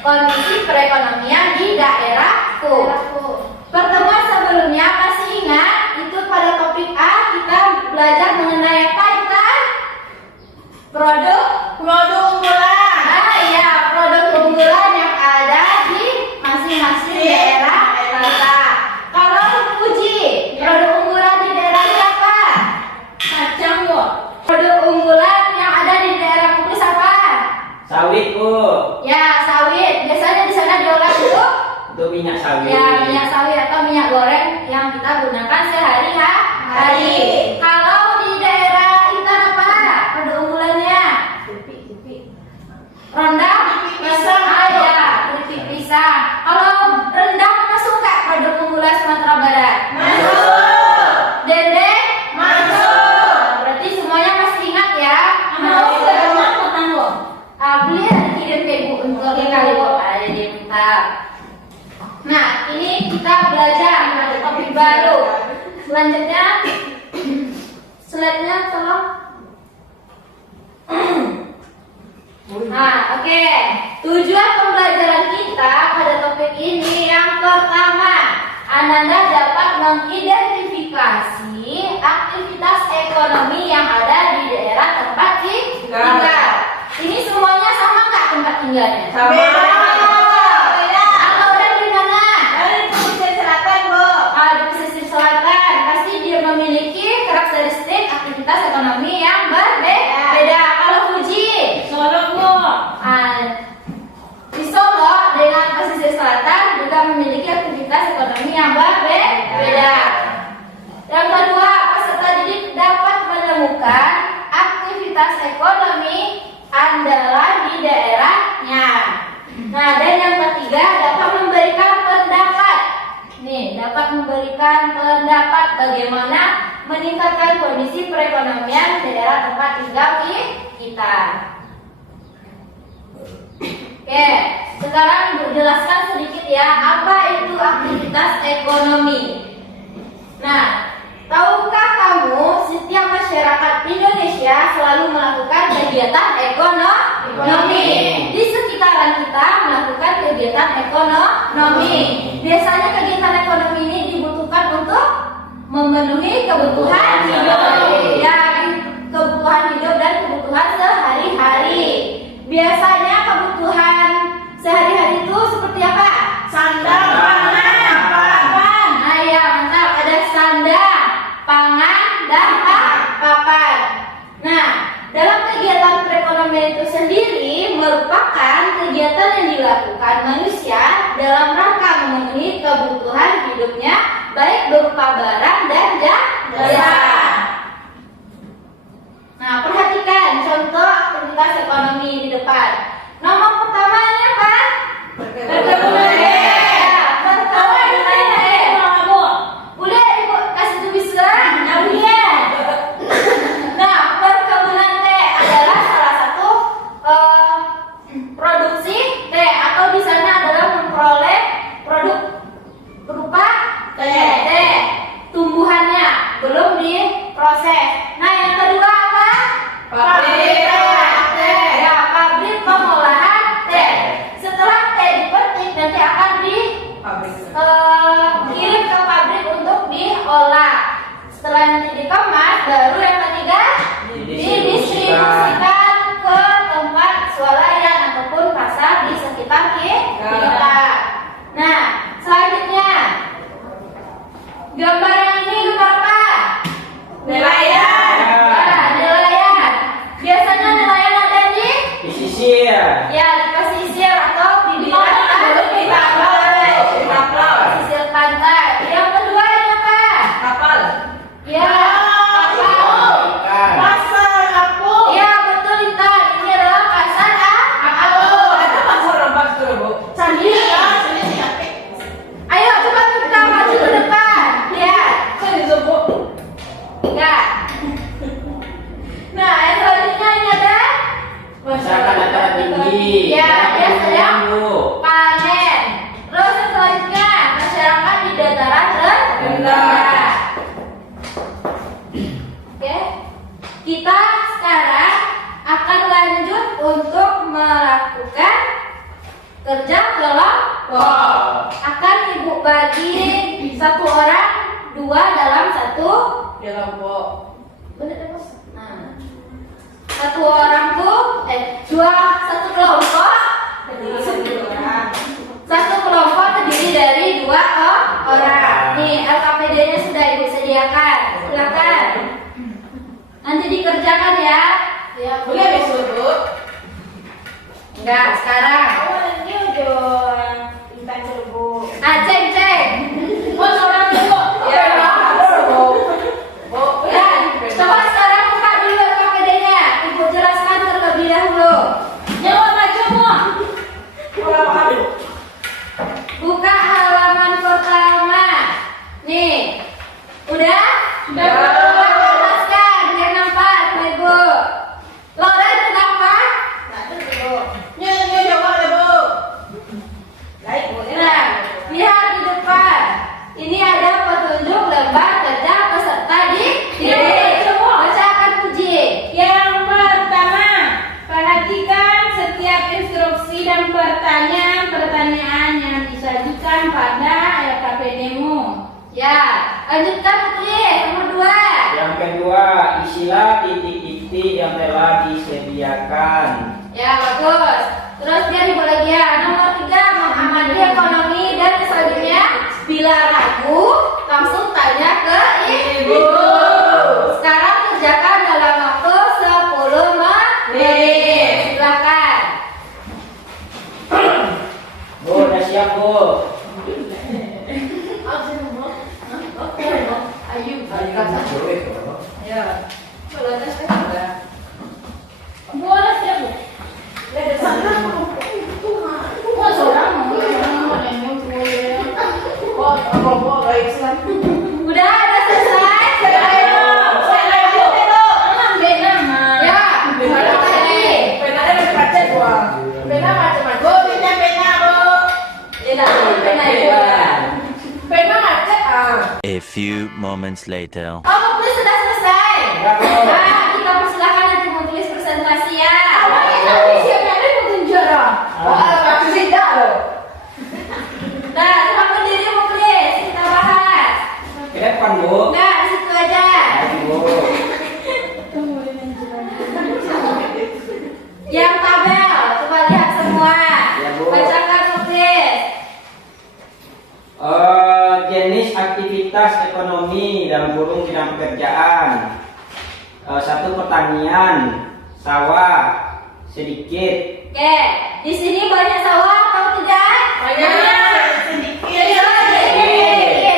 kondisi perekonomian di daerahku. Pertemuan sebelumnya masih ingat? Itu pada topik A kita belajar mengenai apa kita? Produk unggulan. Ah ya, produk unggulan yang ada di masing-masing daerah kita. Kalau Puji, produk unggulan di daerah siapa? Kacang, Bu. Produk unggulan yang ada di daerah Pupus apa? Sawit, Bu. Ya, sawit. Biasanya di sana diolah Untuk minyak sawit. ya, minyak sawit atau minyak goreng yang kita gunakan sehari-hari. Kalau di daerah Intan apa? Produk unggulannya? Rendang, Pisang. ya, keripik pisang. Kalau rendang masuk nggak produk unggulan Sumatera Barat? Masuk. Dendeng? Masuk. Berarti semuanya masih ingat ya? Mau ke rumah potong, Bu. Boleh dikirim ke Ibu untuk kali Bu. Ada dia minta. Nah, ini kita belajar ada topik baru. Selanjutnya, slide-nya tolong. Nah, oke. Tujuan pembelajaran kita pada topik ini yang pertama, Ananda dapat mengidentifikasi aktivitas ekonomi yang ada di daerah tempat tinggal. Ini semuanya sama nggak tempat tinggalnya? Sama. Beda. Orang di mana? Dari pesisir selatan, Bu. Di pesisir selatan. Pasti dia memiliki karakteristik aktivitas ekonomi yang berbeda. Kalau Fuji, Solo, Bu. di Solo dengan pesisir selatan juga memiliki aktivitas ekonomi yang berbeda. Yang kedua, peserta didik dapat menemukan aktivitas ekonomi andalan di daerahnya. Nah, dan yang ketiga dapat memberikan pendapat. Nih, dapat memberikan pendapat bagaimana meningkatkan kondisi perekonomian daerah tempat tinggal kita. Oke, sekarang jelaskan sedikit ya apa itu aktivitas ekonomi. Nah, tahukah kamu setiap masyarakat Indonesia selalu melakukan kegiatan ekonomi. Di sekitaran kita melakukan kegiatan ekonomi. Biasanya kegiatan ekonomi ini dibutuhkan untuk memenuhi kebutuhan hidup. Ya, kebutuhan hidup dan kebutuhan sehari-hari. Biasanya kebutuhan sehari-hari itu seperti apa? Sandang, pangan, papan. Nah ya, mantap. Ada sandang, pangan, dan papan. Nah, dalam kegiatan perekonomian itu sendiri merupakan kegiatan yang dilakukan manusia dalam rangka memenuhi kebutuhan hidupnya, baik berupa barang dan jasa. Nah, perhatikan contoh aktivitas ekonomi di depan. Nomor pertamanya apa? Perkebunan. Perkebunan. Bu. Boleh Ibu kasih tulisan? Iya. Nah, perkebunan teh adalah salah satu produksi teh atau di sana adalah memperoleh produk berupa teh. Tumbuhannya belum diproses. Nah, yang kedua apa? Pabrik teh. Ya, pabrik pengolahan teh. kerja kelompok. Akan ibu bagi satu orang dua dalam satu Kelompok. bener kan, Bos? Nah, satu orang tuh dua satu kelompok satu kelompok terdiri dari dua orang. Nih LKPD-nya sudah ibu sediakan, silakan nanti dikerjakan ya. Ya Boleh besok, Bu? enggak sekarang. Ini udah intan dulu. Ceng. Oh, seorang dulu. Ya. Bu. Bu. Dan coba sekarang buka dulu LKPD-nya. Ibu jelaskan terlebih dahulu. Jawab aja, Bu. Buka halaman pertama. Nih. Udah? Sudah. Jelaskan biar nampak sama Ibu. Laura itu nampak? Nyo jawab deh, Bu. Baik, Bu. Nah, lihat di depan. Ini ada petunjuk lembar kerja peserta didik. Bacakan puji. Yang pertama, perhatikan setiap instruksi dan pertanyaan yang disajikan pada LKPD-mu. Ya, lanjutkan Putri. Nomor 2. Yang kedua, isilah titik-titik yang telah disediakan. Ya, bagus. Terus dia ibu lagi ya. Nomor 3, mengamati ekonomi dan selanjutnya bila ragu langsung tanya ke ibu. Sekarang kerjakan dalam waktu 10 menit. Silakan. Bu, udah siap, Bu? Ayo, ya. Boleh siap, Bu. Oh, seorang mau Udah selesai. Ya, balik lagi. A few moments later. Oh, tulis sudah selesai. Enggak, Bu. Nah, kita persilakan nanti mau tulis presentasi ya. Nah, sama pendiri mau tulis, kita bahas. Ke depan, Bu. Nah, di situ aja. Ayo, Bu. Yang tabel, coba lihat semua. Ya, Bu. Bacakan tulis. Jenis aktivitas ekonomi dalam kurung bidang pekerjaan. 1 pertanian, sawah, sedikit. Oke, di sini banyak sawah atau tidak? Sedikit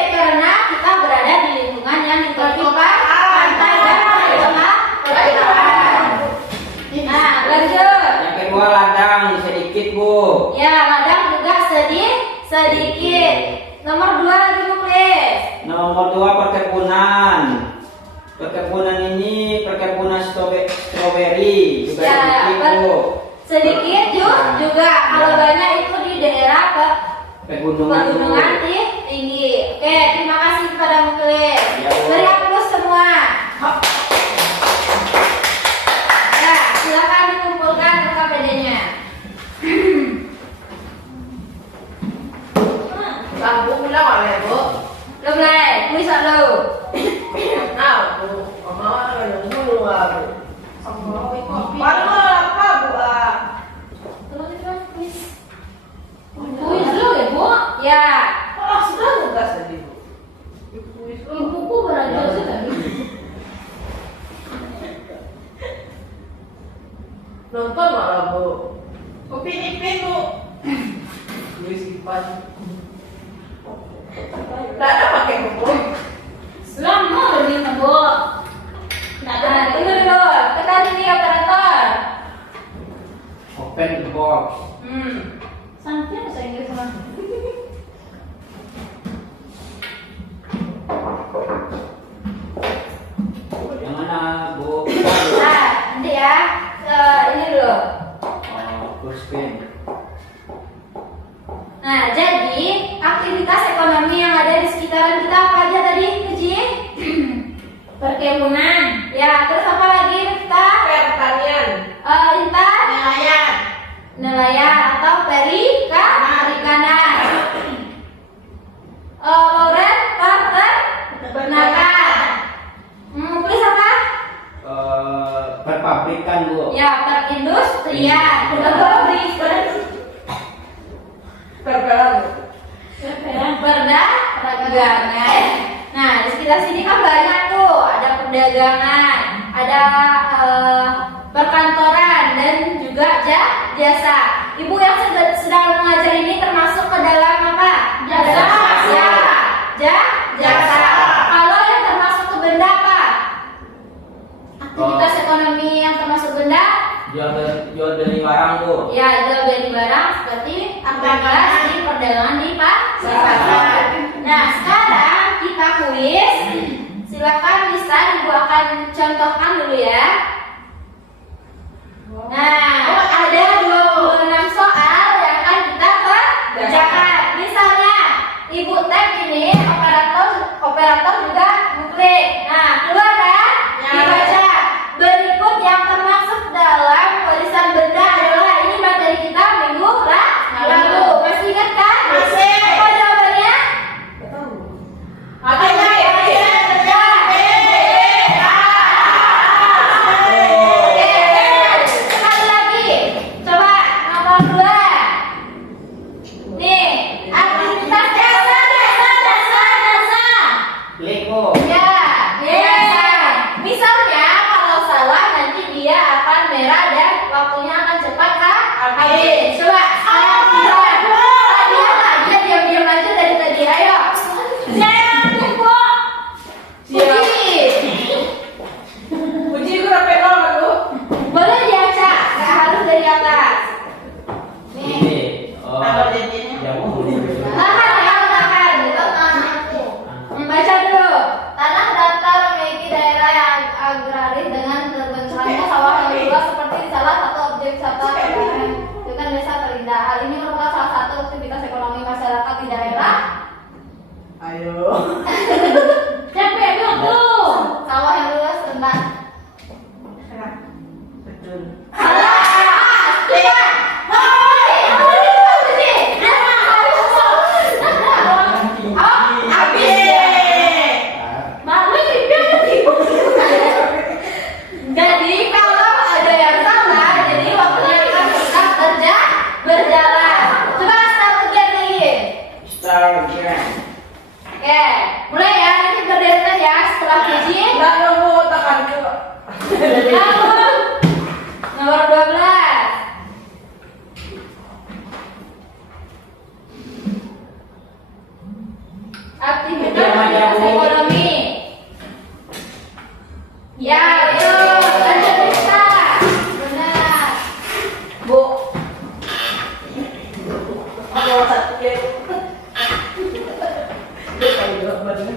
karena kita berada di lingkungan yang ditertimpa pantai dan tengah perairan. Nah, lanjut. Yang kedua, ladang, sedikit, Bu. Ya, ladang juga sedikit. Nomor 2 lagi tulis. Nomor 2, perkebunan. Perkebunan ini perkebunan stroberi juga Ya, sedikit, Bu. sedikit juga. Kalau banyak itu di daerah Pegunungan, Bu. tinggi. Oke, terima kasih kepada Muklis. Ya, Bu. Beri aplaus semua. Ya, silakan dikumpulkan LKPD-nya. Belum mulai, tulis dulu. Tulis dulu ya, Bu. Ya, Ibuku belajar sih tadi. Nonton malah, Bu. Upin Ipin, Bu. Luis Ipan. Nggak ada pakai buku. Lama lebih, Bu. Nah, nah, tunggu dulu. Tekan ini operator. Open the box. Santai bahasa Inggris sama. Yang mana, Bu? Nah, nanti ya. Ini dulu. First pin. Nah, jadi aktivitas ekonomi yang ada di sekitaran kita apa aja tadi, Puji? Perkebunan, Ya, terus apa lagi kita? Pertanian. Intan? Nelayan. Nah, nelayan atau perikanan. Lauren peternakan. Please apa? Perpabrikan, Bu. Ya, perindustrian. Perdagangan. Nah, di sekitar sini kan banyak tuh, ada perdagangan, ada perkantoran dan juga jasa. Ibu yang sedang mengajar ini termasuk ke dalam apa? Jasa. Jasa. Kalau yang termasuk ke benda apa? Aktivitas ekonomi yang termasuk benda? Jual beli barang, Bu. Ya, jual beli barang seperti aktivitas di perdagangan di pasar. Nah, sekarang kita kuis. Silakan Lisa, Ibu akan contohkan dulu ya. Nah, ada 26 soal yang akan kita kerjakan. Misalnya, Ibu tag ini operator juga ngeklik. Nah, keluar kan? Dibaca. Berikut yang termasuk dalam warisan benda adalah ini materi kita minggu lalu. Masih ingat kan? Masih. Apa jawabannya? Apa ya? Sekali lagi. Coba nomor 2. Nih, aktivitas dasa. Klik, Bu. Ya, biasa. Misalnya kalau salah nanti dia akan merah dan waktunya akan cepat habis. Coba sekarang kita diam aja, diam aja dari tadi. Ayo. Uji ku sampai nol, Bu. Boleh diacak, nggak harus dari atas. Nih. Ini. Apa jadinya? Ya, Bu. Tahan. Membaca dulu. Tanah datar memiliki daerah yang agraris dengan terbentuknya sawah yang luas seperti salah satu objek wisata dengan desa terindah. Hal ini merupakan salah satu aktivitas ekonomi masyarakat di daerah. Ayo. Capek belum tuh? Sawah yang luas rendah. Betul. Salah. Jadi kalau ada yang salah, jadi waktunya akan tetap berjalan. Coba start again lagi. Start again. Oke, mulai ya. Nanti berderet ya setelah puji. Nggak nunggu tekan ku. Lalu nomor 12. Aktivitas ekonomi. Ya, itu lanjut kita. Benar. Bu. Ada satu klik. Dia kali dua badannya.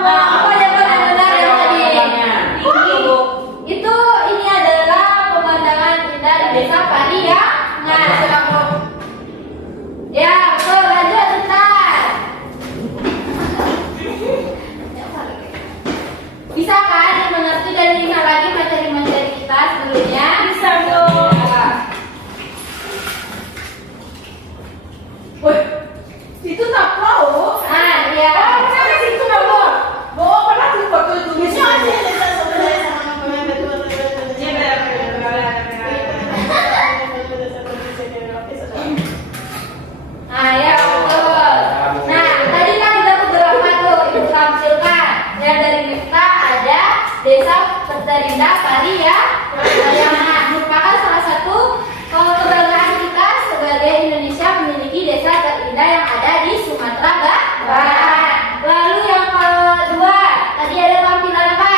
Nah, apa jawaban yang benar yang tadi? Itu ini adalah pemandangan indah di desa Pariangan. Ya, betul. Lanjut bentar. Bisa kan dimengerti dan diingat lagi materi-materi kita sebelumnya? Bisa, Bu. Ya. Wih, itu tak tahu. Nah, ya. Kenapa situ nggak Bu? Bu, pernah tuh foto tulis. Nah, ya betul. Nah, tadi kan udah beberapa tuh Ibu tampilkan. Yang dari kita ada Desa Terindah Pariangan. Merupakan salah satu kebanggaan kita sebagai Indonesia memiliki desa terindah yang ada di Sumatera Barat. Lalu yang kedua, tadi ada tampilan apa?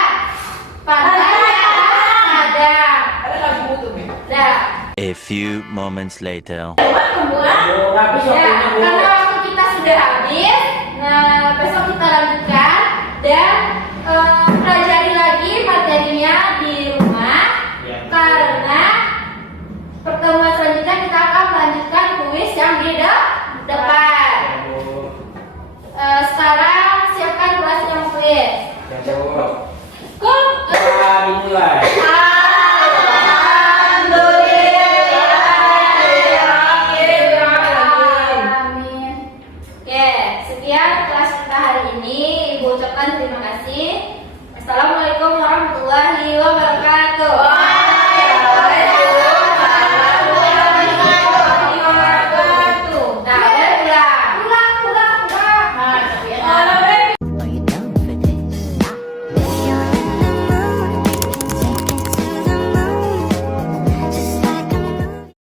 Pantai Padang. Ada lagu butuh nih. Nah, A few moments later. Tapi ya, karena waktu kita sudah habis, nah besok kita lanjutkan dan pelajari lagi materinya di rumah. Ya. Karena pertemuan selanjutnya kita akan melanjutkan kuis yang di depan. Sekarang siapkan kelas yang kuis. Ya, Bu. sekian kelas kita hari ini. Ibu ucapkan terima kasih. Assalamualaikum warahmatullahi wabarakatuh.